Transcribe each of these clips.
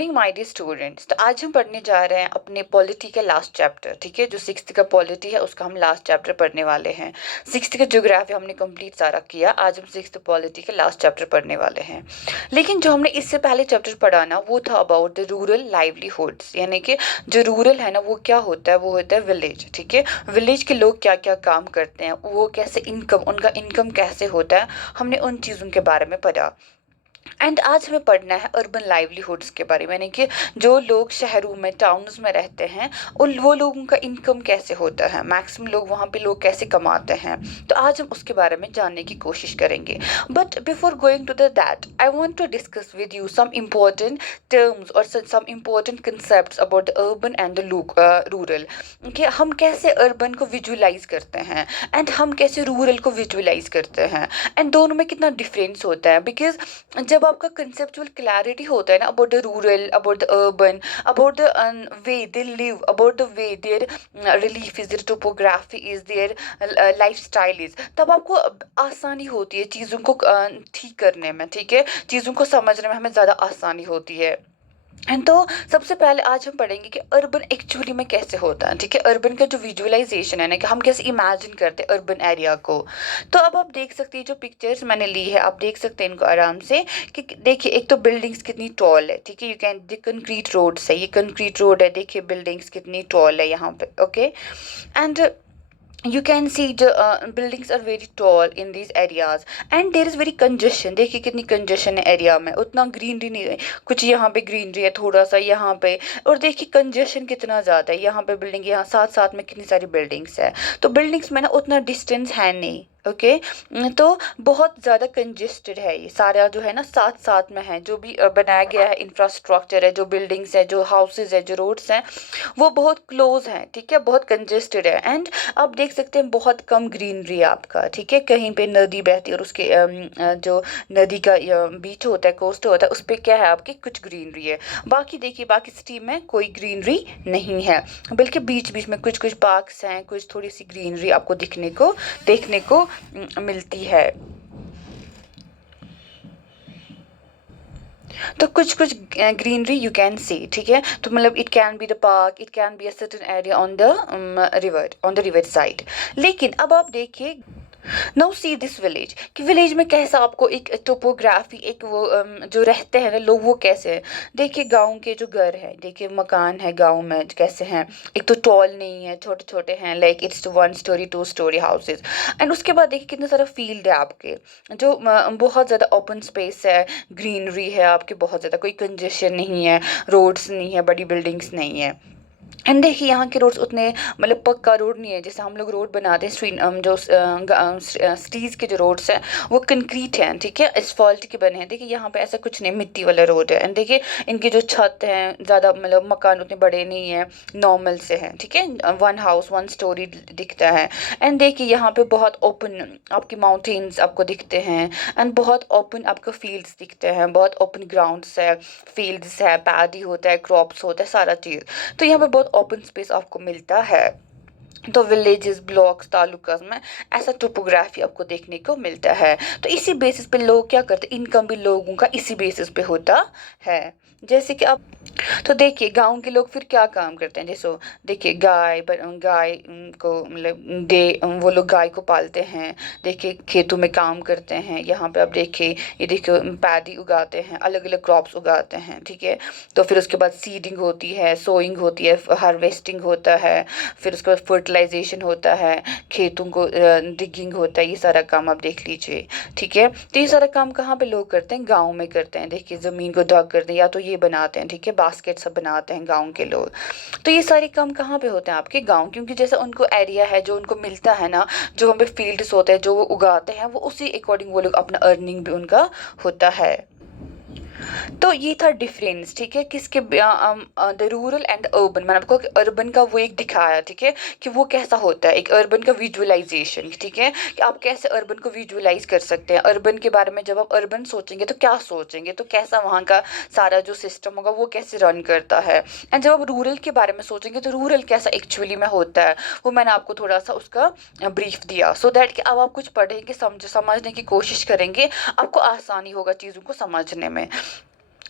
Morning my dear students. तो आज हम पढ़ने जा रहे हैं अपने पॉलिटी का लास्ट चैप्टर। ठीक है, जो सिक्स्थ का पॉलिटी है उसका हम लास्ट चैप्टर पढ़ने वाले हैं। सिक्स्थ का ज्योग्राफी हमने कंप्लीट सारा किया, आज हम सिक्स्थ पॉलिटी का लास्ट चैप्टर पढ़ने वाले हैं। लेकिन जो हमने इससे पहले चैप्टर पढ़ा ना, वो था अबाउट द रूरल लाइवलीहुड्स, यानी कि जो रूरल है ना वो क्या होता है, वो होता है विलेज। ठीक है, विलेज के लोग क्या क्या काम करते हैं, वो कैसे इनकम, उनका इनकम कैसे होता है, हमने उन चीज़ों के बारे में पढ़ा। एंड आज हमें पढ़ना है अर्बन लाइवलीहुड्स के बारे में, यानी कि जो लोग शहरों में, टाउन्स में रहते हैं, उन वो लोगों का इनकम कैसे होता है, मैक्सिमम लोग वहाँ पे लोग कैसे कमाते हैं। तो आज हम उसके बारे में जानने की कोशिश करेंगे। But before going to that I want to discuss with you some important terms or some important concepts about the urban and the rural, कि हम कैसे अर्बन को विजुअलाइज करते हैं एंड हम कैसे रूरल को विजुअलाइज करते हैं, एंड दोनों में कितना डिफरेंस होता है। बिकॉज जब आपका कंसेप्चुअल क्लैरिटी होता है ना about the rural, about the urban, about the way they live, about the way their relief is, their topography is, their life style is, तब आपको आसानी होती है चीज़ों को ठीक करने में। ठीक है, चीज़ों को समझने में हमें ज़्यादा आसानी होती है। एंड तो सबसे पहले आज हम पढ़ेंगे कि अर्बन एक्चुअली में कैसे होता है। ठीक है, अर्बन का जो विजुअलाइजेशन है ना, कि हम कैसे इमेजिन करते हैं अर्बन एरिया को। तो अब आप देख सकते हैं जो पिक्चर्स मैंने ली है, आप देख सकते हैं इनको आराम से, कि देखिए एक तो बिल्डिंग्स कितनी टॉल है। ठीक है, यू कैन, कंक्रीट रोड्स है, ये कंक्रीट रोड है, देखिए बिल्डिंग्स कितनी टॉल है यहाँ पे। Okay, and you can see the buildings are very tall in these areas and there is very congestion। देखिए कितनी congestion है एरिया में, उतना ग्रीनरी नहीं है, कुछ यहाँ पे ग्रीनरी है थोड़ा सा यहाँ पे, और देखिए कंजेशन कितना ज़्यादा है यहाँ पे, बिल्डिंग यहाँ साथ साथ में कितनी सारी बिल्डिंग्स है। तो बिल्डिंग्स में ना उतना डिस्टेंस है नहीं। ओके, तो बहुत ज़्यादा कंजेस्टेड है ये सारा, जो है ना साथ साथ में है, जो भी बनाया गया है इंफ्रास्ट्रक्चर है, जो बिल्डिंग्स है, जो हाउसेज है, जो रोड्स हैं, वो बहुत क्लोज हैं। ठीक है, बहुत कंजेस्टेड है। एंड आप देख सकते हैं बहुत कम ग्रीनरी है आपका। ठीक है, कहीं पे नदी बहती है और उसके जो नदी का बीच होता है, कोस्ट होता है, उस पर क्या है आपकी कुछ ग्रीनरी है। बाकी देखिए बाकी सिटी में कोई ग्रीनरी नहीं है, बल्कि बीच बीच में कुछ कुछ पार्क्स हैं, कुछ थोड़ी सी ग्रीनरी आपको देखने को मिलती है। तो कुछ कुछ ग्रीनरी यू कैन सी। ठीक है, तो मतलब it can be the park, it can be a certain area on the river, on the river side. लेकिन अब आप देखिए, नाउ सी दिस विलेज, कि विलेज में कैसा आपको एक टोपोग्राफी, एक वो जो रहते हैं ना लोग, वो कैसे हैं। देखिए गांव के जो घर है, देखिए मकान है गांव में कैसे हैं, एक तो टॉल नहीं है, छोटे छोटे हैं, like it's 1 story 2 story houses. And उसके बाद देखिए कितना सारा फील्ड है आपके, जो बहुत ज़्यादा ओपन स्पेस है, ग्रीनरी है आपके, बहुत ज़्यादा कोई कंजेशन नहीं है, रोड्स नहीं है, बड़ी बिल्डिंग्स नहीं है। एंड देखिए यहाँ के रोड्स उतने, मतलब पक्का रोड नहीं है, जैसे हम लोग रोड बनाते हैं जो सिटीज़ के जो रोड्स हैं वो कंक्रीट हैं। ठीक है, एसफॉल्ट के बने हैं। देखिए यहाँ पे ऐसा कुछ नहीं, मिट्टी वाला रोड है। एंड देखिए इनके जो छत हैं, ज़्यादा मतलब मकान उतने बड़े नहीं हैं, नॉर्मल से हैं। ठीक है, 1 हाउस 1 स्टोरी दिखता है। एंड देखिए यहाँ पे बहुत ओपन आपकी माउंटेन्स आपको दिखते हैं, एंड बहुत ओपन आपको फील्ड्स दिखते हैं, बहुत ओपन ग्राउंड्स है, फील्ड्स है, पैडी होता है, क्रॉप्स होता है, सारा चीज़। तो यहाँ पे बहुत ओपन स्पेस आपको मिलता है। तो विलेजेस, ब्लॉक्स, तालुकास में ऐसा टोपोग्राफी आपको देखने को मिलता है। तो इसी बेसिस पे लोग क्या करते हैं, इनकम भी लोगों का इसी बेसिस पे होता है। जैसे कि आप, तो देखिए गांव के लोग फिर क्या काम करते हैं, जैसे देखिए गाय को मतलब वो लोग गाय को पालते हैं। देखिए खेतों में काम करते हैं, यहाँ पे आप देखिए, ये देखिए पैडी उगाते हैं, अलग अलग क्रॉप्स उगाते हैं। ठीक है, तो फिर उसके बाद सीडिंग होती है, सोइंग होती है, हार्वेस्टिंग होता है, फिर उसके बाद फर्टिलाइजेशन होता है, खेतों को डिगिंग होता है, ये सारा काम आप देख लीजिए। ठीक है, तो ये सारा काम कहाँ पे लोग करते हैं, गाँव में करते हैं। देखिए ज़मीन को ढक करते हैं, या तो ये बनाते हैं, ठीक है, बास्केट सब बनाते हैं गाँव के लोग। तो ये सारे काम कहाँ पे होते हैं, आपके गाँव, क्योंकि जैसा उनको एरिया है, जो उनको मिलता है ना, जो वहाँ पे फील्ड्स होते हैं, जो वो उगाते हैं, वो उसी अकॉर्डिंग वो लोग अपना अर्निंग भी उनका होता है। तो ये था डिफरेंस। ठीक है, किसके, द रूरल एंड अर्बन। मैंने आपको अर्बन का वो एक दिखाया, ठीक है, कि वो कैसा होता है, एक अर्बन का विजुअलाइजेशन। ठीक है, कि आप कैसे अर्बन को विजुअलाइज कर सकते हैं। अर्बन के बारे में जब आप अर्बन सोचेंगे तो क्या सोचेंगे, तो कैसा वहाँ का सारा जो सिस्टम होगा वो कैसे रन करता है। एंड जब आप रूरल के बारे में सोचेंगे तो रूरल कैसा एक्चुअली में होता है, वो मैंने आपको थोड़ा सा उसका ब्रीफ दिया, सो दैट कि अब आप कुछ पढ़ेंगे, समझने की कोशिश करेंगे, आपको आसानी होगा चीज़ों को समझने में।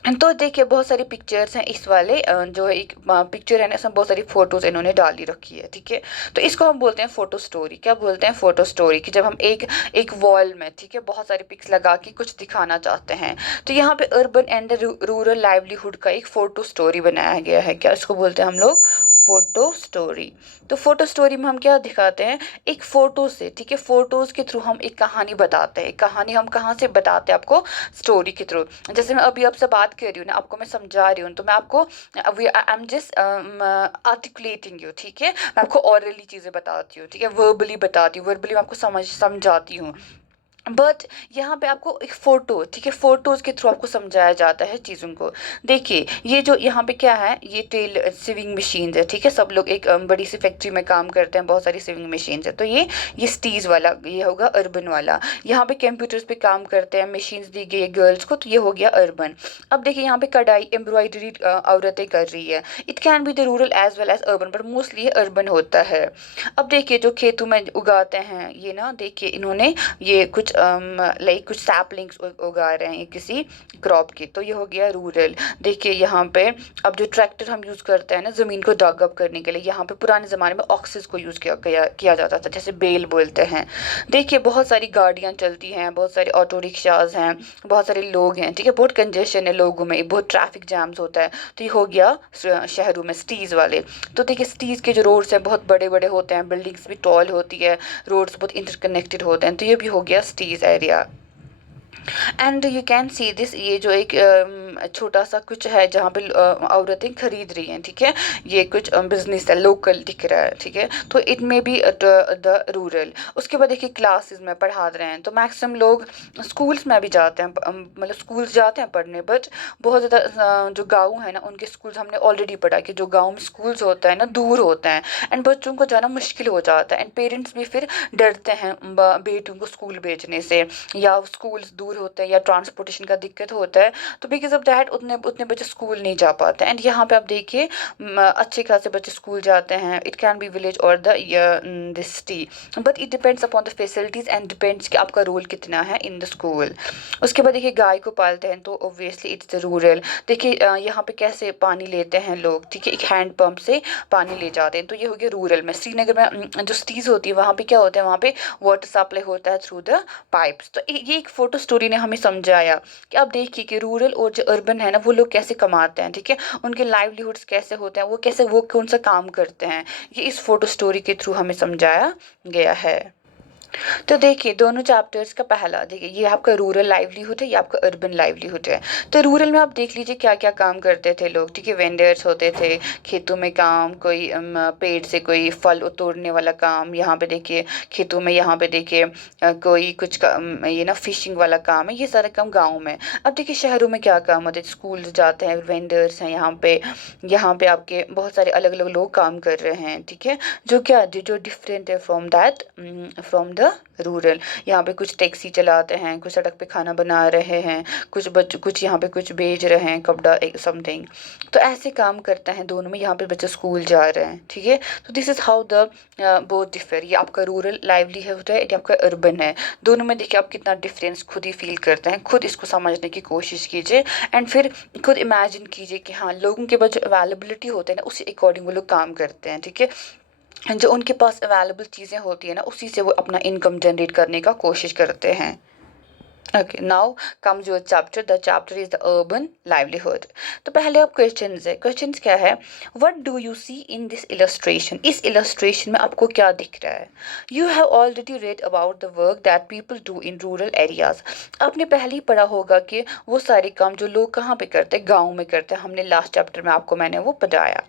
तो देखिए बहुत सारी पिक्चर्स हैं इस वाले जो एक पिक्चर है ना, इसमें बहुत सारी फोटोज इन्होंने डाली रखी है, ठीक है। तो इसको हम बोलते हैं फोटो स्टोरी। क्या बोलते हैं? Photo story. कि जब हम एक एक वॉल में, ठीक है, बहुत सारी पिक्स लगा के कुछ दिखाना चाहते हैं, तो यहाँ पे अर्बन एंड रूरल लाइवलीहुड का एक फोटो स्टोरी बनाया गया है। क्या इसको बोलते हैं हम लोग? Photo story. तो फोटो स्टोरी में हम क्या दिखाते हैं? एक फोटो से, ठीक है, फोटोज के थ्रू हम एक कहानी बताते हैं। कहानी हम कहाँ से बताते हैं आपको? स्टोरी के थ्रू। जैसे मैं अभी आपसे बात कर रही हूँ ना, आपको मैं समझा रही हूँ, तो मैं आपको I am just articulating you, ठीक है। मैं आपको ऑरली चीज़ें बताती हूँ, ठीक है, वर्बली बताती हूँ, वर्बली मैं आपको समझाती हूँ। बट यहाँ पे आपको एक फ़ोटो, ठीक है, फ़ोटोज़ के थ्रू आपको समझाया जाता है चीज़ों को। देखिए ये जो यहाँ पे क्या है, ये टेल सिविंग मशीन्स है, ठीक है। सब लोग एक बड़ी सी फैक्ट्री में काम करते हैं, बहुत सारी सिविंग मशीन्स है। तो ये स्टीज वाला ये होगा अर्बन वाला। यहाँ पे कंप्यूटर्स पे काम करते हैं, मशीन्स दी गई है गर्ल्स को, तो ये हो गया अर्बन। अब देखिए यहाँ पे कढ़ाई एम्ब्रॉयडरी औरतें कर रही है। It can be the rural as well as urban, but mostly ये अर्बन होता है। अब देखिए जो खेतों में उगाते हैं ये ना, देखिए इन्होंने ये कुछ लाइक कुछ सैपलिंग्स उगा रहे हैं किसी क्रॉप की, तो ये हो गया रूरल। देखिए यहाँ पे अब जो ट्रैक्टर हम यूज़ करते हैं ना ज़मीन को डग अप करने के लिए, यहाँ पे पुराने ज़माने में ऑक्सेस को यूज़ किया जाता था, जैसे बेल बोलते हैं। देखिए बहुत सारी गाड़ियाँ चलती हैं, बहुत सारे ऑटो रिक्शाज हैं, बहुत सारे लोग हैं, ठीक है, बहुत कंजेशन है लोगों में, बहुत ट्रैफिक जैम्स होता है। तो ये हो गया शहरों में सिटीज़ वाले। तो देखिए सिटीज़ के जो रोड्स हैं बहुत बड़े बड़े होते हैं, बिल्डिंग्स भी टॉल होती है, रोड्स बहुत इंटरकनेक्टेड होते हैं, तो ये भी हो गया cities area. And you can see this, ये जो एक छोटा सा कुछ है जहाँ पे औरतें खरीद रही हैं, ठीक है, ये कुछ बिजनेस है, लोकल दिख रहा है, ठीक है। तो it may be the rural. उसके बाद देखिए क्लासेस में पढ़ा रहे हैं, तो मैक्सिमम लोग स्कूल्स में भी जाते हैं, मतलब स्कूल्स जाते हैं पढ़ने, बट बहुत ज़्यादा जो गाँव है ना उनके स्कूल्स हमने ऑलरेडी पढ़ा कि जो गाँव में स्कूल्स होता है ना दूर होता है, एंड बच्चों को जाना मुश्किल हो जाता है, एंड पेरेंट्स भी फिर डरते हैं बेटियों को स्कूल भेजने से, या स्कूल्स दूर होते हैं या ट्रांसपोर्टेशन का दिक्कत होता है, तो बिकॉज ऑफ दैट उतने उतने बच्चे स्कूल नहीं जा पाते। एंड यहाँ पे आप देखिए अच्छे खासे बच्चे स्कूल जाते हैं। इट कैन बी विलेज और the this city, but it depends upon the facilities and depends कि आपका रोल कितना है इन द स्कूल। उसके बाद देखिए गाय को पालते हैं, तो ऑब्वियसली इट्स द रूरल। देखिए यहाँ पे कैसे पानी लेते हैं लोग, ठीक है, एक हैंड पंप से पानी ले जाते हैं, तो ये हो गया रूरल में। श्रीनगर में जो सिटीज़ होती है वहाँ पे क्या होता है, वहाँ पे वाटर सप्लाई होता है थ्रू द पाइप्स। तो ये एक फ़ोटो स्टोरी ने हमें समझाया कि आप देखिए कि रूरल और जो अर्बन है ना वो लोग कैसे कमाते हैं, ठीक है, उनके लाइवलीहुड्स कैसे होते हैं, वो कैसे वो कौन सा काम करते हैं, ये इस फ़ोटो स्टोरी के थ्रू हमें समझाया गया है। तो देखिए दोनों चैप्टर्स का पहला देखिए ये आपका रूरल लाइवलीहुड है, ये आपका अर्बन लाइवलीहुड है। तो रूरल में आप देख लीजिए क्या क्या काम करते थे लोग, ठीक है, वेंडर्स होते थे, खेतों में काम, कोई पेड़ से कोई फल तोड़ने वाला काम, यहाँ पे देखिए खेतों में, यहाँ पे देखिए कोई कुछ ये ना फिशिंग वाला काम है, ये सारा काम गाँव में। अब देखिए शहरों में क्या काम होता है, स्कूल जाते हैं, वेंडर्स हैं, यहाँ पे आपके बहुत सारे अलग अलग लोग काम कर रहे हैं, ठीक है, जो क्या जो डिफरेंट है from that from the rural. यहाँ पे कुछ टैक्सी चलाते हैं, कुछ सड़क पे खाना बना रहे हैं, कुछ यहाँ पे कुछ बेच रहे हैं, कपड़ा समथिंग। तो ऐसे काम करते हैं दोनों में। यहाँ पे बच्चे स्कूल जा रहे हैं, ठीक है। तो this is how the both differ. ये आपका रूरल लाइवलीहुड है, ये आपका अर्बन है। दोनों में देखिए आप कितना डिफरेंस खुद ही फील करते हैं, खुद इसको समझने की कोशिश कीजिए, एंड फिर खुद इमेजिन कीजिए कि हाँ लोगों के पास जो अवेलेबिलिटी होते हैं ना उसी अकॉर्डिंग वो लोग काम करते हैं, ठीक है। जो उनके पास अवेलेबल चीज़ें होती है ना उसी से वो अपना इनकम जनरेट करने का कोशिश करते हैं। Okay now comes your chapter. The chapter is the urban livelihood. तो पहले आप क्वेश्चंस है, क्वेश्चंस क्या है, what do you see in this illustration. इस इलस्ट्रेशन में आपको क्या दिख रहा है। You have already read about the work that people do in rural areas. आपने पहले ही पढ़ा होगा कि वो सारे काम जो लोग कहाँ पे करते हैं, गाँव में करते हैं। हमने लास्ट चैप्टर में आपको मैंने वो बताया।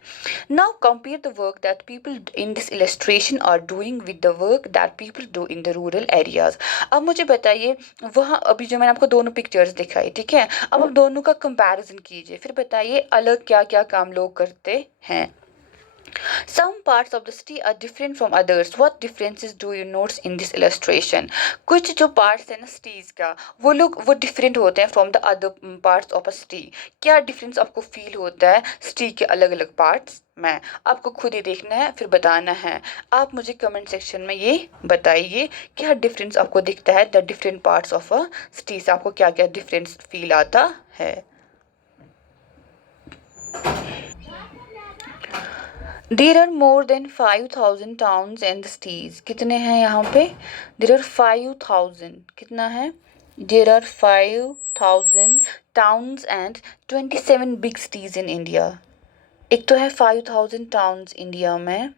Now compare the work that people in this illustration are doing with the work that people do in the rural areas. अब मुझे बताइए वहाँ अभी जो मैंने आपको दोनों पिक्चर्स दिखाई, ठीक है, अब आप दोनों का कंपैरिजन कीजिए, फिर बताइए अलग क्या क्या काम लोग करते हैं। Some parts of the city are different from others. What differences do you notice in this illustration? कुछ जो parts है ना cities का वो different होते हैं from the other parts of a city. क्या difference आपको feel होता है city के अलग अलग parts में? आपको खुद ही देखना है फिर बताना है। आप मुझे कमेंट सेक्शन में ये बताइए क्या डिफरेंस आपको दिखता है the different parts of a city से, आपको क्या क्या डिफरेंस फील आता है। There are more than 5,000 towns and cities. कितने हैं यहाँ पे? देर आर 5,000, कितना है? There are 5,000 towns and 27 big cities in India. एक तो है 5,000 टाउन्स इंडिया में,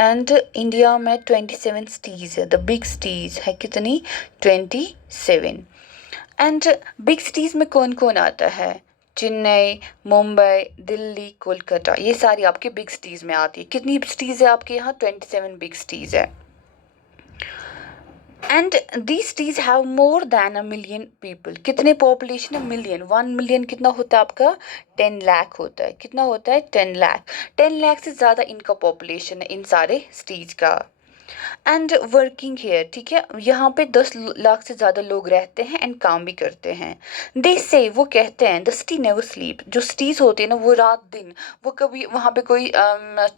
एंड इंडिया में 27 सिटीज़ है। द बिग सिटीज़ है कितनी? 27। एंड बिग सिटीज़ में कौन कौन आता है? चेन्नई, मुंबई, दिल्ली, कोलकाता, ये सारी आपकी बिग सिटीज़ में आती है। कितनी सिटीज़ है आपके यहाँ? 27 बिग सिटीज़ है। And these cities have more than a million people। कितने पॉपुलेशन है? मिलियन। 1 मिलियन कितना होता है आपका? 10 लाख होता है। कितना होता है? 10 लाख। 10 लाख से ज़्यादा इनका पॉपुलेशन है इन सारे सिटीज़ का। एंड वर्किंग हेयर, ठीक है, यहाँ पे 10 लाख से ज़्यादा लोग रहते हैं एंड काम भी करते हैं। दे से, वो कहते हैं, द सिटी नेवर स्लीप। जो सिटीज़ होती है ना, वो रात दिन, वो कभी वहाँ पे कोई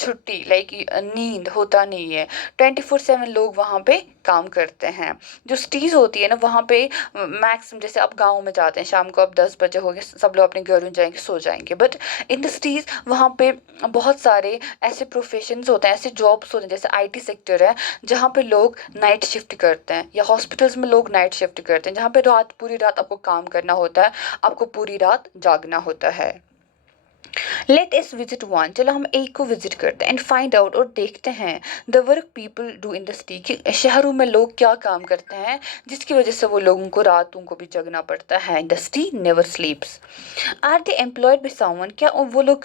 छुट्टी लाइक नींद होता नहीं है। 24/7 लोग वहाँ पे काम करते हैं। जो सिटीज़ होती है ना, वहाँ पे मैक्सिमम, जैसे आप गाँव में जाते हैं, शाम को अब 10 बजे हो गए, सब लोग अपने घरों जाएंगे, सो जाएंगे। बट इन द सिटीज़ वहाँ पे बहुत सारे ऐसे प्रोफेशंस होते हैं, ऐसे जॉब्स होते हैं, जैसे IT सेक्टर है, जहाँ पे लोग नाइट शिफ्ट करते हैं, या हॉस्पिटल्स में लोग नाइट शिफ्ट करते हैं, जहाँ पे पूरी रात आपको काम करना होता है, आपको पूरी रात जागना होता है। लेट एस विजिट वन, चलो हम एक को विजिट करते हैं, एंड फाइंड आउट, और देखते हैं, the work people do in the city, कि शहरों में लोग क्या काम करते हैं जिसकी वजह से वो लोगों को रातों को भी जगना पड़ता है। The city never sleeps. Are they employed by someone, क्या वो लोग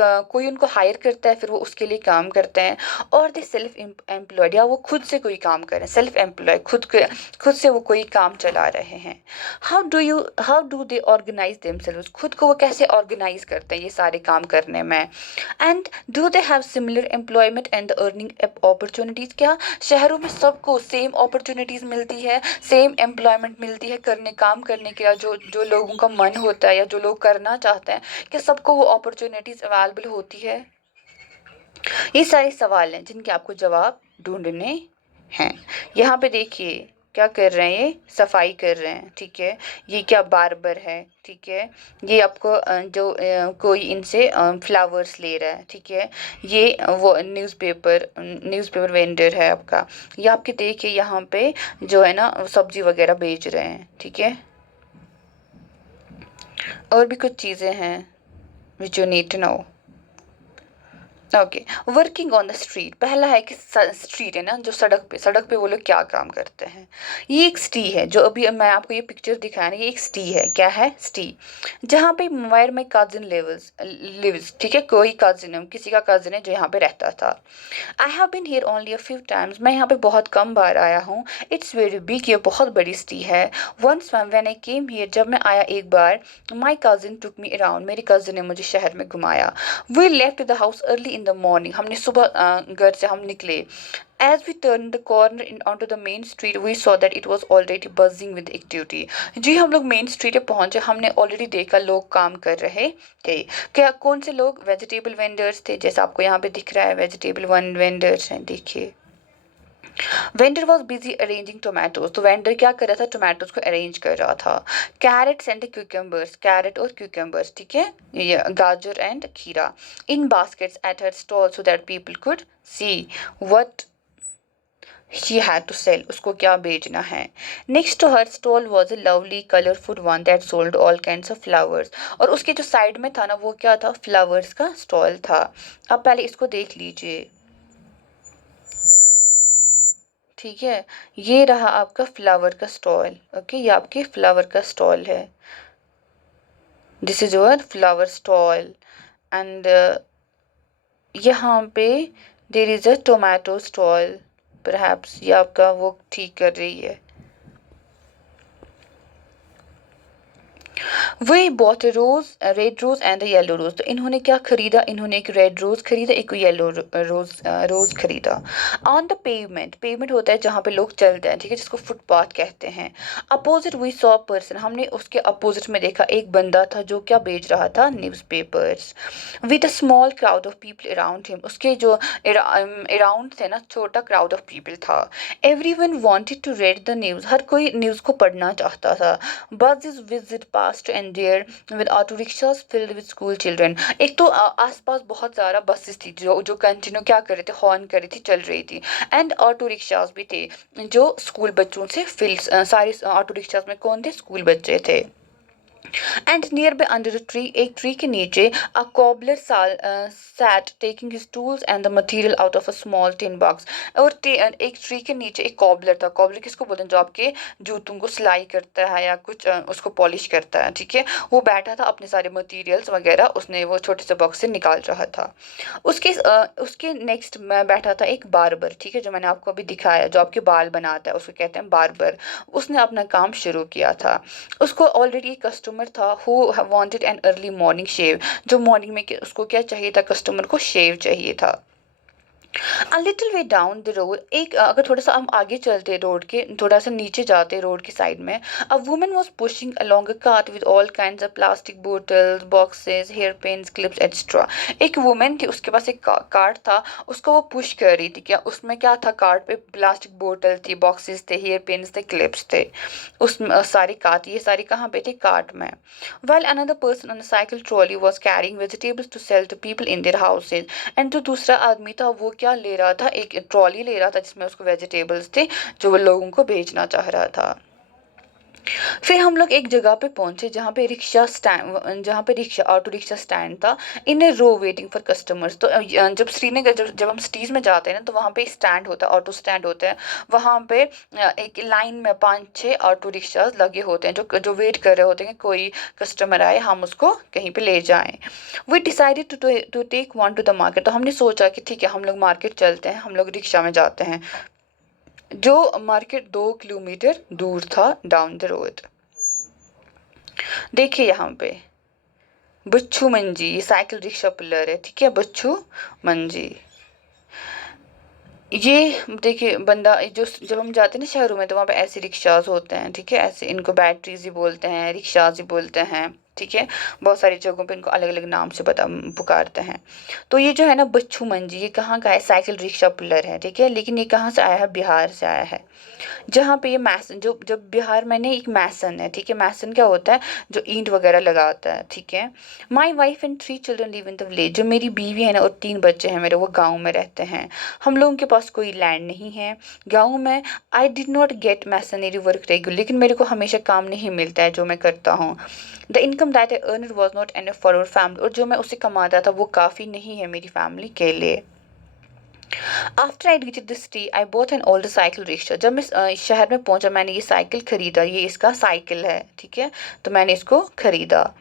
कोई उनको हायर करता है फिर वो उसके लिए काम करते हैं? और दे सेल्फ एम्प्लॉयड, या वो खुद से कोई काम करें, सेल्फ एम्प्लॉय, खुद से वो कोई काम चला रहे हैं। How do they organise themselves, खुद को वो कैसे ऑर्गेनाइज करते हैं ये सारे काम करने में? And do they have similar employment and earning opportunities, क्या शहरों में सबको सेम अपॉर्चुनिटीज़ मिलती है, सेम एम्प्लॉयमेंट मिलती है काम करने के, या जो जो लोगों का मन होता है या जो लोग करना चाहते हैं, क्या सबको वो अपॉर्चुनिटीज़ अवेलेबल होती है? ये सारे सवाल हैं जिनके आपको जवाब ढूंढने हैं। यहाँ पे देखिए क्या कर रहे हैं, ये सफाई कर रहे हैं, ठीक है। ये क्या बार्बर है, ठीक है। ये आपको कोई इनसे फ्लावर्स ले रहा है, ठीक है। ये वो न्यूज़पेपर वेंडर है आपका। ये आपके देखिए यहाँ पे जो है ना सब्जी वगैरह बेच रहे हैं, ठीक है। और भी कुछ चीज़ें हैं which you need to know. Okay, working on the street, पहला है कि स्ट्रीट है ना, जो सड़क पे वो लोग क्या काम करते हैं। ये एक सिटी है, जो अभी मैं आपको ये पिक्चर दिखाया ना, ये एक सिटी है। क्या है? सिटी, जहाँ पे वेयर माई कजिन लिव्स, ठीक है, कोई कजिन है, किसी का कजिन है जो यहाँ पे रहता था। I have been here only a few times, मैं यहाँ पे बहुत कम बार आया हूँ। इट्स वेरी बिग, ये बहुत बड़ी सिटी है। Once when I came here, जब मैं आया एक बार, my cousin took me around, मेरी कजिन ने मुझे शहर में घुमाया। We left the house early in the morning, हमने सुबह घर से हम निकले। As we turned the corner onto the main street, we saw that it was already buzzing with activity। जी हम लोग मेन स्ट्रीट पे पहुंचे, हमने ऑलरेडी देखा लोग काम कर रहे थे। क्या कौन से लोग? वेजिटेबल वेंडर्स थे, जैसा आपको यहाँ पे दिख रहा है, वेजिटेबल वेंडर्स हैं, देखिए। Vendor was busy arranging tomatoes, तो वेंडर क्या कर रहा था? टोमेटोज को अरेंज कर रहा था। कैरेट्स एंड क्यूकम्बर्स, कैरेट और क्यूकम्बर्स, ठीक है, ये गाजर एंड खीरा, in baskets at her stall so that people could see what she had to sell, उसको क्या बेचना है। Next to her stall was a lovely colourful one that sold all kinds of flowers, और उसके जो side में था ना, वो क्या था? फ्लावर्स का स्टॉल था। अब पहले इसको देख लीजिए, ठीक है। ये रहा आपका फ्लावर का स्टॉल, ओके, ये आपके फ्लावर का स्टॉल है। This is your flower stall. And यहाँ पे there is a tomato stall, perhaps ये आपका वो ठीक कर रही है। वही bought rose, red rose and yellow rose, तो इन्होंने क्या खरीदा? इन्होंने एक रेड रोज खरीदा, एक येलो रोज खरीदा। ऑन द पेवमेंट, पेवमेंट होता है जहाँ पे लोग चलते हैं, ठीक है, जिसको फुटपाथ कहते हैं। अपोजिट वी सॉ पर्सन, हमने उसके अपोजिट में देखा एक बंदा था जो क्या बेच रहा था? Newspapers. With a small crowd of people around him, उसके जो अराउंड थे ना, छोटा क्राउड ऑफ पीपल था। Everyone wanted to read the news, हर कोई न्यूज़ को पढ़ना चाहता था। Bus is visit pass, fast and there with auto rickshaws filled with school children. एक तो आसपास बहुत सारा बसेस थी जो कंटिन्यू क्या कर रहे थे, हॉर्न कर रही थी, चल रही थी, एंड ऑटो रिक्शास भी थे जो स्कूल बच्चों से फिल, सारे ऑटो रिक्शास में कौन थे, स्कूल बच्चे थे. And nearby under a tree, एक ट्री के नीचे, a cobbler sat taking his tools and the material out of a small tin box. और एक ट्री के नीचे एक कॉबलर था. कॉबलर किसको बोलते हैं, जो आपके जूतों को सिलाई करता है या कुछ उसको पॉलिश करता है, ठीक है. वो बैठा था, अपने सारे मटेरियल्स वगैरह उसने वो छोटे से बॉक्स से निकाल रहा था. उसके नेक्स्ट में बैठा था एक बार्बर, ठीक है, जो मैंने आपको अभी दिखाया, जो आपके बाल बनाता है, उसको कहते हैं बार्बर. उसने अपना काम शुरू किया था. उसको ऑलरेडी कस्टमर था who wanted an early morning shave, जो मॉर्निंग में उसको क्या चाहिए था, कस्टमर को शेव चाहिए था. A little way down the road, एक अगर थोड़ा सा हम आगे चलते रोड के, थोड़ा सा नीचे जाते रोड की साइड में, a woman was pushing along a cart with all kinds of plastic bottles, boxes, hairpins, clips, etc. एक वुमेन थी, उसके पास एक कार्ट था, उसको वो पुश कर रही थी. क्या उसमें क्या था, कार्ट पे प्लास्टिक बोतल थी, बॉक्सेस थे, हेयर पिन्स थे, क्लिप्स थे. उसमें सारी कार्ट, ये सारी कहाँ पे थे, कार्ट में. While another person on a cycle trolley was carrying vegetables to sell to people in their houses. And जो दूसरा आदमी था वो क्या ले रहा था, एक ट्रॉली ले रहा था जिसमें उसको वेजिटेबल्स थे जो वो लोगों को बेचना चाह रहा था. फिर हम लोग एक जगह पे पहुंचे जहाँ पे रिक्शा ऑटो रिक्शा स्टैंड था, इन ए रो वेटिंग फॉर कस्टमर्स. तो जब श्रीनगर जब हम सिटीज़ में जाते हैं ना, तो वहाँ पे स्टैंड होता है, ऑटो स्टैंड होते हैं. वहाँ पे एक लाइन में 5-6 ऑटो रिक्शाज लगे होते हैं जो वेट कर रहे होते हैं कि कोई कस्टमर आए, हम उसको कहीं पे ले जाएं. We decided to take one to the market. तो हमने सोचा कि ठीक है, हम लोग मार्केट चलते हैं, हम लोग रिक्शा में जाते हैं. जो मार्केट 2 किलोमीटर दूर था डाउन द रोड. देखिए यहाँ पे बच्चू मंजी, ये साइकिल रिक्शा पुलर है, ठीक है, बच्चू मंजी. ये देखिए बंदा, जो जब हम जाते हैं ना शहरों में, तो वहाँ पे ऐसे रिक्शाज होते हैं, ठीक है, ऐसे, इनको बैटरीज ही बोलते हैं, रिक्शाज ही बोलते हैं, ठीक है. बहुत सारी जगहों पे इनको अलग अलग नाम से पुकारते हैं. तो ये जो है ना बच्चू मंजी, ये कहाँ का है, साइकिल रिक्शा पुलर है, ठीक है. लेकिन ये कहाँ से आया है, बिहार से आया है. जहाँ पे ये मैसन, जब बिहार में ना एक मैसन है, ठीक है. मैसन क्या होता है, जो ईंट वगैरह लगाता है, ठीक है. My wife and 3 children live in the village. जो मेरी बीवी है ना और 3 बच्चे हैं मेरे, वो गाँव में रहते हैं. हम लोगों के पास कोई लैंड नहीं है गाँव में. I did not gate masonry work regular. लेकिन मेरे को हमेशा काम नहीं मिलता है जो मैं करता हूँ. The income that I earn was not enough for our family. और जो मैं उससे कमाता था वो काफ़ी नहीं है मेरी फैमिली के लिए. After I reach the city I both an old cycle rickshaw. जब मैं शहर में पहुंचा, मैंने ये साइकिल खरीदा. ये इसका साइकिल है, ठीक है, तो मैंने इसको खरीदा.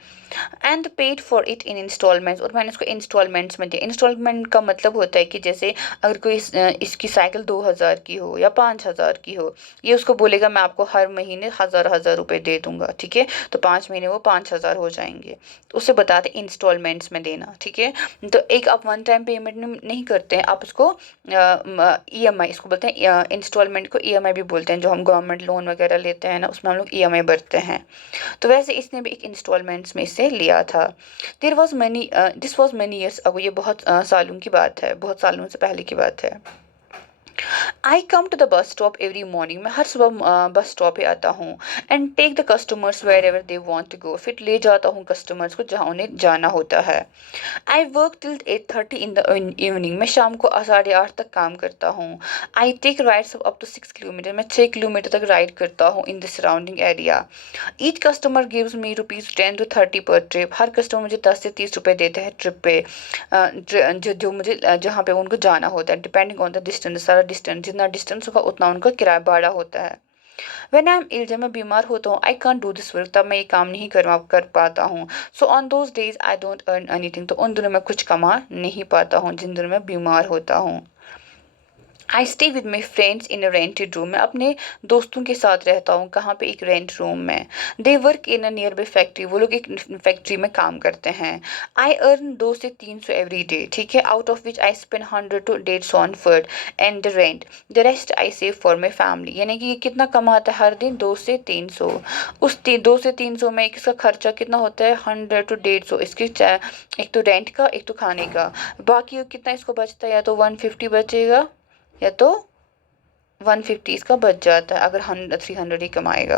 And paid for it in instalments. और मैंने इसको इंस्टॉलमेंट्स में दिया. इंस्टॉलमेंट का मतलब होता है कि जैसे अगर कोई इसकी साइकिल 2000 की हो या 5000 की हो, ये उसको बोलेगा मैं आपको हर महीने 1000 रुपये दे दूंगा, ठीक है. तो 5 महीने वो 5000 हो जाएंगे. तो उसे बताते इंस्टॉलमेंट्स में देना, ठीक है. तो एक आप वन टाइम पेमेंट नहीं करते हैं, आप उसको EMI, इसको बोलते हैं इंस्टॉलमेंट को EMI भी बोलते हैं. जो हम गवर्नमेंट लोन वगैरह लेते हैं ना, उसमें हम लोग EMI भरते हैं. तो वैसे इसने भी एक इंस्टॉलमेंट्स में से लिया था. This was many years ago. ये बहुत सालों की बात है, बहुत सालों से पहले की बात है. I come to the bus stop every morning. मैं हर सुबह बस स्टॉप पे आता हूँ. And take the customers wherever they want to go. फिर ले जाता हूँ कस्टमर्स को जहाँ उन्हें जाना होता है. I work till 8:30 in the evening. मैं शाम को 8:30 तक काम करता हूँ. I take rides up to 6 kilometre. मैं 6 किलोमीटर तक राइड करता हूँ in the surrounding area. Each customer gives me ₹10 to 30 पर ट्रिप. हर कस्टमर मुझे 10 से 30 रुपये देते हैं ट्रिप पे, जो मुझे जहाँ पे उनको जाना होता है. डिपेंडिंग ऑन द डिस्टेंस, सारा डिस्टेंस, जितना डिस्टेंस होगा उतना उनका किराया भाड़ा होता है. When I'm ill, जब मैं बीमार होता हूँ, I can't do this work, तब मैं ये काम नहीं कर पाता हूँ. So on those days I don't earn anything. तो उन दिनों में कुछ कमा नहीं पाता हूँ जिन दिनों में बीमार होता हूँ. I stay with my friends in a rented room. मैं अपने दोस्तों के साथ रहता हूँ. कहाँ पे, एक रेंट रूम में. They work in a near by factory. वो लोग एक फैक्ट्री में काम करते हैं. आई अर्न 200 से 300 एवरी डे, ठीक है. Out of which I spend 100 to 150 on food and the rent. The rest I save for my family. यानी कि ये कितना कमाता है हर दिन, 200 से 300. उस 200 से 300 में इसका खर्चा कितना होता है, 100 to 150. इसके एक तो रेंट का, एक तो खाने का. बाकी कितना इसको बचता है, या तो 150 बचेगा या तो 150 इसका बच जाता है अगर 300 ही कमाएगा.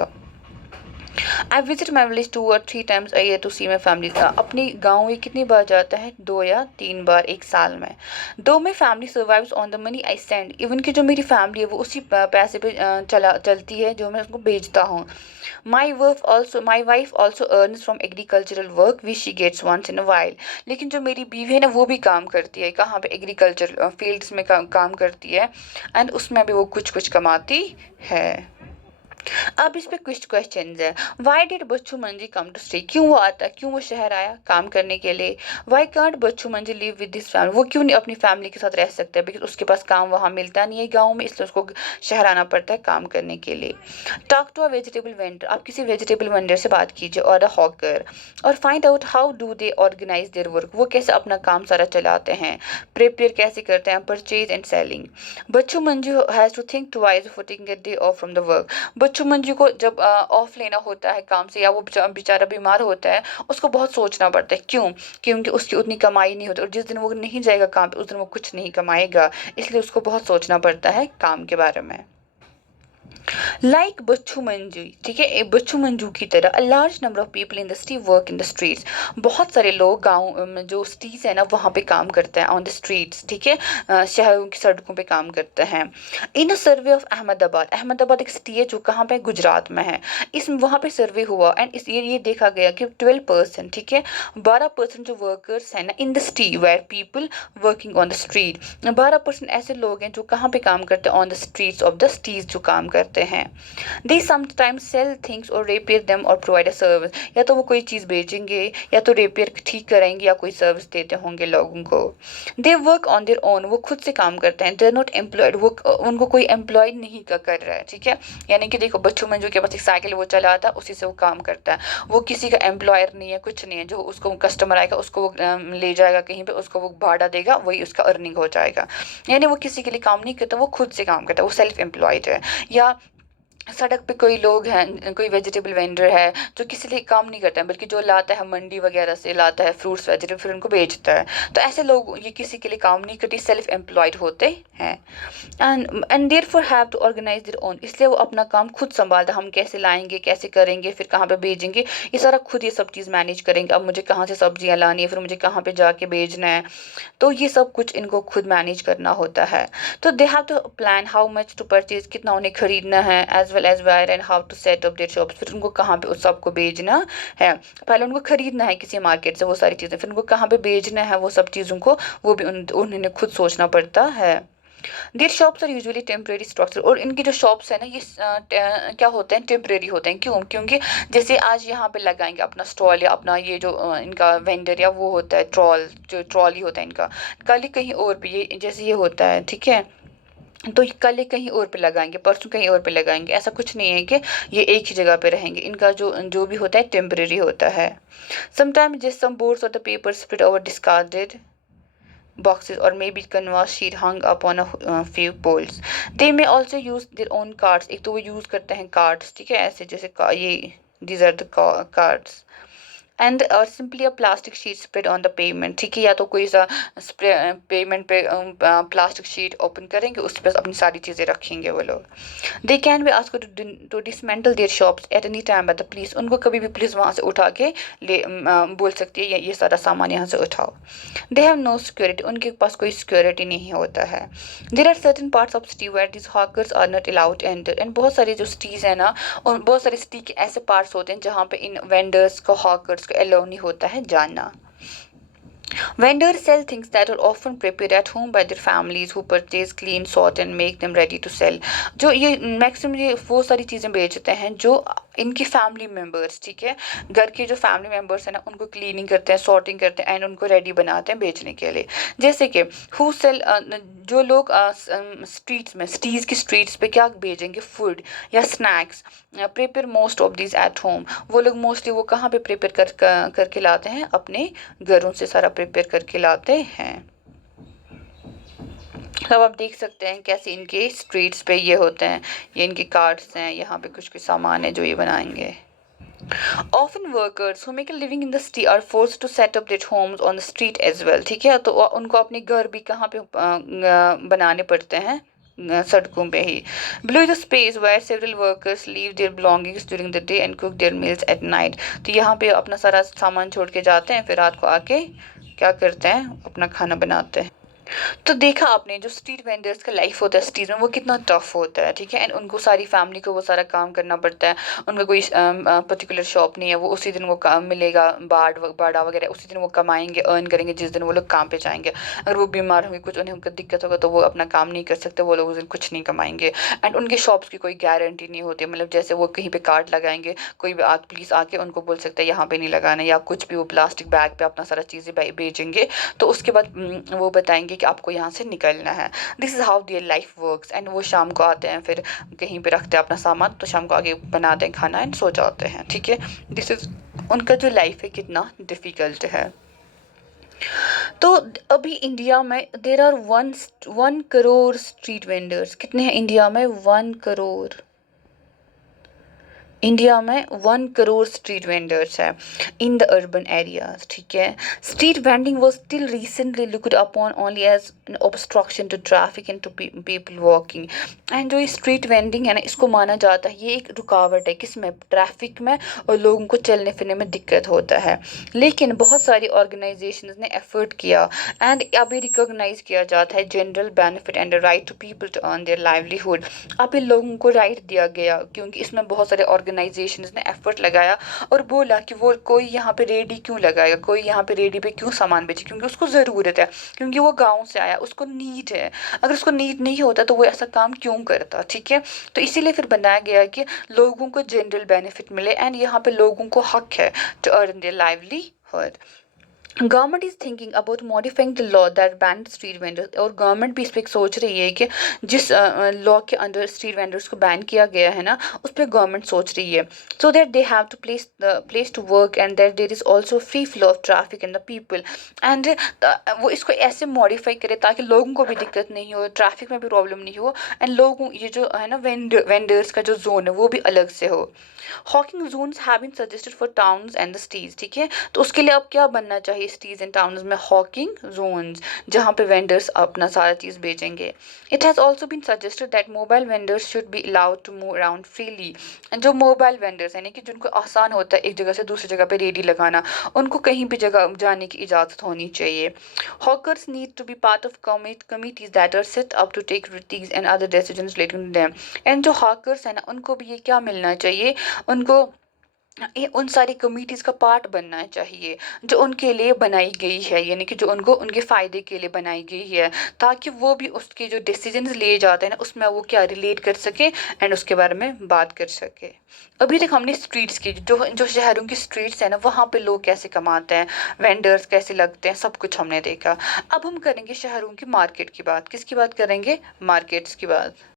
I visit my village 2 or 3 times a year to see my family। अपनी गाँव ये कितनी बार जाता है? 2 या 3 बार एक साल में। दो my family survives on the money I send. Even की जो मेरी फैमिली है वो उसी पैसे पे चलती है जो मैं उसको भेजता हूँ। My wife also earns from agricultural work which she gets once in a while. लेकिन जो मेरी बीवी है ना वो भी काम करती है, कहाँ पे? एग्रीकल्चर फील्ड्स में काम करती है, एंड उसमें भी वो कुछ कुछ कमाती है। अब इस पे कुछ क्वेश्चन है। Why did Bachchu Manji come to stay? क्यों वो आता, क्यों वो शहर आया काम करने के लिए? Why can't Bachchu Manji live with this family? वो क्यों नहीं अपनी फैमिली के साथ रह सकता है? बिकॉज उसके पास काम वहाँ मिलता नहीं है गाँव में, इसलिए उसको शहर आना पड़ता है काम करने के लिए। Talk to a vegetable vendor. आप किसी वेजिटेबल वेंडर से बात कीजिए, और अ हॉकर, और find out how do they organise their work. वो कैसे अपना काम सारा चलाते हैं, प्रिपेयर कैसे करते हैं, purchase and selling. Bachchu Manju has to think twice for taking a day off from the work. Bachchu Manju को जब ऑफ लेना होता है काम से, या वो बेचारा बीमार होता है, उसको बहुत सोचना पड़ता है। क्यों? क्योंकि उसकी उतनी कमाई नहीं होती, और जिस दिन वो नहीं जाएगा काम पे उस दिन वो कुछ नहीं कमाएगा, इसलिए उसको बहुत सोचना पड़ता है काम के बारे में। लाइक बच्चू मंजू, ठीक है, बच्चू मंजू की तरह a large number of people in the city work in the streets. बहुत सारे लोग गाँव में जो सिटीज़ है ना वहाँ पे काम करते हैं, ऑन द स्ट्रीट्स, ठीक है, शहरों की सड़कों पे काम करते हैं। इन अ सर्वे ऑफ अहमदाबाद, अहमदाबाद एक सिटी है जो कहाँ पे? गुजरात में है। इस वहाँ पे सर्वे हुआ, एंड इस ये देखा गया कि 12%, ठीक है, 12% जो वर्कर्स हैं ना in the city where people working on the street, 12% ऐसे लोग हैं जो कहाँ पे काम करते हैं? On the streets of the cities जो काम करते हैं। दे समटाइम्स सेल थिंग्स और रिपेयर देम और प्रोवाइड अ सर्विस। या तो वो कोई चीज़ बेचेंगे, या तो रिपेयर ठीक करेंगे, या कोई सर्विस देते होंगे लोगों को। They work on their own, वो खुद से काम करते हैं। दे आर नॉट एम्प्लॉयड, वो उनको कोई एम्प्लॉय नहीं कर रहा है, ठीक है। यानी कि देखो बच्चू मंजू के पास एक साइकिल वो चलाता है, उसी से वो काम करता है। वो किसी का एम्प्लॉयर नहीं है, कुछ नहीं है। जो उसको कस्टमर आएगा उसको वो ले जाएगा कहीं पे, उसको वो भाड़ा देगा, वही उसका अर्निंग हो जाएगा। यानी वो किसी के लिए काम नहीं करता, वो खुद से काम करता है, वो सेल्फ एम्प्लॉयड है। या सड़क पे कोई लोग हैं, कोई वेजिटेबल वेंडर है जो किसी लिए काम नहीं करता है, बल्कि जो लाता है मंडी वगैरह से लाता है फ्रूट्स वेजिटेबल, फिर उनको बेचता है। तो ऐसे लोग ये किसी के लिए काम नहीं करते, सेल्फ एम्प्लॉयड होते हैं। And therefore have to organise their own, इसलिए वो अपना काम खुद संभालता है। हम कैसे लाएंगे, कैसे करेंगे, फिर कहाँ पे भेजेंगे, ये सारा खुद ये सब चीज़ मैनेज करेंगे। अब मुझे कहाँ से सब्जियाँ लानी है, फिर मुझे कहाँ पे जाके भेजना है, तो ये सब कुछ इनको खुद मैनेज करना होता है। तो they have to plan how much to purchase, कितना उन्हें खरीदना है, as well as where and how to set up their shops. फिर उनको कहाँ पे उस सबको भेजना है। पहले उनको खरीदना है किसी मार्केट से वो सारी चीज़ें, फिर उनको कहाँ पे भेजना है वो सब चीज़ों को, वो भी उन्हें खुद सोचना पड़ता है। Their shops are usually temporary structure, और इनकी जो शॉप्स है ना ये क्या होते हैं? टेम्परेरी होते हैं। क्यों? क्योंकि जैसे आज यहाँ पे लगाएंगे अपना स्टॉल, या अपना ये जो इनका वेंडर या वो होता है जो ट्रॉली होता है इनका, कल ही कहीं और भी ये जैसे ये होता है, ठीक है, तो कल ये कहीं और पे लगाएंगे, परसों कहीं और पे लगाएंगे। ऐसा कुछ नहीं है कि ये एक ही जगह पे रहेंगे। इनका जो जो भी होता है टेम्परेरी होता है। समटाइम्स जस्ट सम बोर्ड्स और the paper spread over discarded boxes or maybe canvas sheet hung up on a few poles. They may also use their own cards। एक तो वो यूज़ करते हैं कार्ड्स, ठीक है, ऐसे जैसे ये these are the cards and or simply a plastic sheet spread on the pavement, ठीक है। या तो कोई सा पेमेंट पे प्लास्टिक शीट ओपन करेंगे, उस पर अपनी सारी चीज़ें रखेंगे वो लोग। They can be ask to dismantle their shops at any time by the police. उनको कभी भी पुलिस वहाँ से उठा के बोल सकती है ये सारा सामान यहाँ से उठाओ। दे हैव नो सिक्योरिटी, उनके पास कोई सिक्योरिटी नहीं होता है। There are certain parts of city where this hawkers are not allowed enter. And बहुत सारी जो सिटीज़ है ना, और बहुत सारी सिटी के ऐसे पार्ट्स होते हैं जहाँ पे इन वेंडर्स को, हॉकर्स को अलाउ नहीं होता है जाना। Vendors sell things that are often prepared at home by their families who purchase, clean, sort and make them ready to sell। जो ये मैक्सिमम ये वो सारी चीज़ें बेचते हैं जो इनकी फैमिली मेम्बर्स, ठीक है, घर के जो फैमिली मेम्बर्स हैं ना उनको क्लीनिंग करते हैं, सॉर्टिंग करते हैं, एंड उनको रेडी बनाते हैं बेचने के लिए। जैसे कि हु सेल, जो लोग स्ट्रीट्स में, सिटीज़ की स्ट्रीट्स पे क्या बेचेंगे? फूड या snacks. Prepare most of this at home, वो लोग मोस्टली वो कहाँ पे प्रिपेयर करके लाते हैं? अपने घरों से सारा प्रिपेयर करके लाते हैं। अब आप देख सकते हैं कैसे इनके स्ट्रीट्स पे ये होते हैं, ये इनके कार्ड्स हैं, यहाँ पे कुछ कुछ सामान है जो ये बनाएंगे। Often workers who make a living in the city are forced to set up their homes on the street as well, ठीक है। तो उनको अपने घर भी कहाँ पे बनाने पड़ते हैं? सड़कों पे ही। Below the space where several workers leave their belongings during the day and cook their meals at night. तो यहाँ पे अपना सारा सामान छोड़ के जाते हैं, फिर रात को आके क्या करते हैं, अपना खाना बनाते हैं। तो देखा आपने जो स्ट्रीट वेंडर्स का लाइफ होता है स्ट्रीट में, वो कितना टफ होता है, ठीक है। एंड उनको सारी फैमिली को वो सारा काम करना पड़ता है। उनका कोई पर्टिकुलर शॉप नहीं है, वो उसी दिन वो काम मिलेगा, बाड़ा वगैरह उसी दिन वो कमाएंगे, अर्न करेंगे जिस दिन वो लोग काम पे जाएंगे। अगर वो बीमार होंगे, कुछ उन्हें उनका दिक्कत होगा तो वो अपना काम नहीं कर सकते, वो लोग उस दिन कुछ नहीं कमाएंगे। एंड उनके शॉप्स की कोई गारंटी नहीं होती, मतलब जैसे वो कहीं पे कार्ड लगाएंगे, कोई भी पुलिस आके उनको बोल सकता है यहाँ पे नहीं लगाना, या कुछ भी वो प्लास्टिक बैग पे अपना सारा चीज़ें बेचेंगे, तो उसके बाद वो बताएंगे कि आपको यहाँ से निकलना है। This is how their life works. And वो शाम को आते हैं, फिर कहीं पे रखते हैं अपना सामान, तो शाम को आगे बनाते हैं खाना एंड सो जाते हैं, ठीक है। दिस इज़ उनका जो लाइफ है कितना डिफ़िकल्ट है। तो अभी इंडिया में there are 1 crore street vendors. कितने हैं इंडिया में? 1 करोड़। इंडिया में 1 करोड़ स्ट्रीट वेंडर्स है इन द अर्बन एरियाज, ठीक है। Street vending was still recently looked upon only as an obstruction to traffic and to people walking. And जो ये स्ट्रीट वेंडिंग है ना, इसको माना जाता है ये एक रुकावट है, किसमें? ट्रैफिक में, और लोगों को चलने फिरने में दिक्कत होता है। लेकिन बहुत सारी ऑर्गेनाइजेशंस ने एफर्ट किया एंड अभी रिकॉग्नाइज किया जाता है general benefit and right to people to earn their livelihood. अभी लोगों को राइट दिया गया, क्योंकि इसमें बहुत सारे ऑर्गेनाइजेशंस ने एफर्ट लगाया और बोला कि वो कोई यहाँ पे रेडी क्यों लगाएगा, कोई यहाँ पे रेडी पे क्यों सामान बेचे, क्योंकि उसको ज़रूरत है, क्योंकि वो गांव से आया, उसको नीड है। अगर उसको नीड नहीं होता तो वो ऐसा काम क्यों करता, ठीक है। तो इसीलिए फिर बनाया गया कि लोगों को जनरल बेनिफिट मिले एंड यहाँ पे लोगों को हक है to earn their livelihood. Government is thinking about modifying the law that ban street vendors. और गवर्नमेंट भी इस पर सोच रही है कि जिस लॉ के अंडर स्ट्रीट वेंडर्स को बैन किया गया है ना, उस पर गवर्नमेंट सोच रही है, so that they have to place to work and that there is also free flow of traffic and the people. And वो इसको ऐसे मॉडिफाई करे ताकि लोगों को भी दिक्कत नहीं हो, ट्रैफिक में भी प्रॉब्लम नहीं हो, एंड लोगों ये जो है ना वेंडर्स का जो जोन है वो भी अलग से हो। Hawking zones have been suggested for towns and the cities, ठीक है। तो उसके लिए अब क्या बनना चाहिए सिटीज़ एंड टाउन्स में? हॉकिंग जोन्स, जहाँ पे वेंडर्स अपना सारा चीज़ बेचेंगे। It has also been suggested that mobile vendors should be allowed to move around freely. जो मोबाइल वेंडर्स यानी कि जिनको आसान होता है एक जगह से दूसरी जगह पे रेडी लगाना, उनको कहीं भी जगह जाने की इजाज़त होनी चाहिए। Hawkers need to be part of committees that are set up to take these and other decisions relating to them। And जो हॉकर्स है ना, उनको भी ये क्या मिलना चाहिए, उनको ये उन सारी कमिटीज़ का पार्ट बनना चाहिए जो उनके लिए बनाई गई है, यानी कि जो उनको उनके फ़ायदे के लिए बनाई गई है, ताकि वो भी उसके जो डिसीजंस लिए जाते हैं ना उसमें वो क्या रिलेट कर सके एंड उसके बारे में बात कर सके। अभी तक हमने स्ट्रीट्स की जो जो शहरों की स्ट्रीट्स है ना, वहाँ पे लोग कैसे कमाते हैं, वेंडर्स कैसे लगते हैं, सब कुछ हमने देखा। अब हम करेंगे शहरों की मार्केट की बात। किसकी बात करेंगे? मार्केट्स की बात।